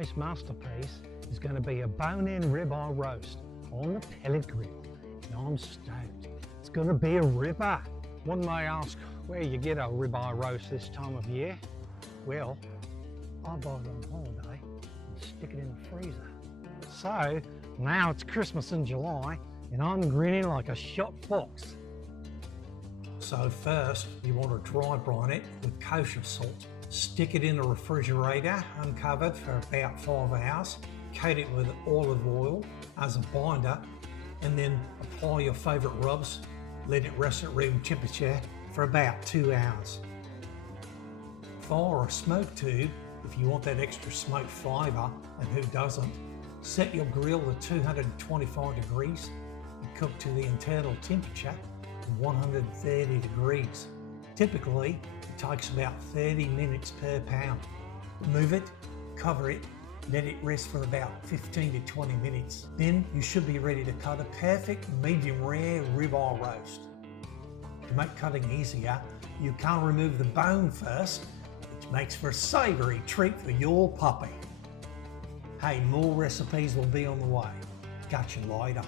Today's masterpiece is going to be a bone-in ribeye roast on the pellet grill. Now I'm stoked. It's going to be a ripper. One may ask where you get a ribeye roast this time of year. Well, I buy it on holiday and stick it in the freezer. So now it's Christmas in July and I'm grinning like a shot fox. So first you want to dry brine it with kosher salt. Stick it in the refrigerator uncovered for about 5 hours. Coat it with olive oil as a binder and then apply your favourite rubs. Let it rest at room temperature for about 2 hours. Fire a smoke tube if you want that extra smoke flavour, and who doesn't. Set your grill to 225 degrees and cook to the internal temperature of 130 degrees. Typically, it takes about 30 minutes per pound. Remove it, cover it, let it rest for about 15 to 20 minutes. Then you should be ready to cut a perfect medium rare ribeye roast. To make cutting easier, you can remove the bone first, which makes for a savoury treat for your puppy. Hey, more recipes will be on the way. Catch you later.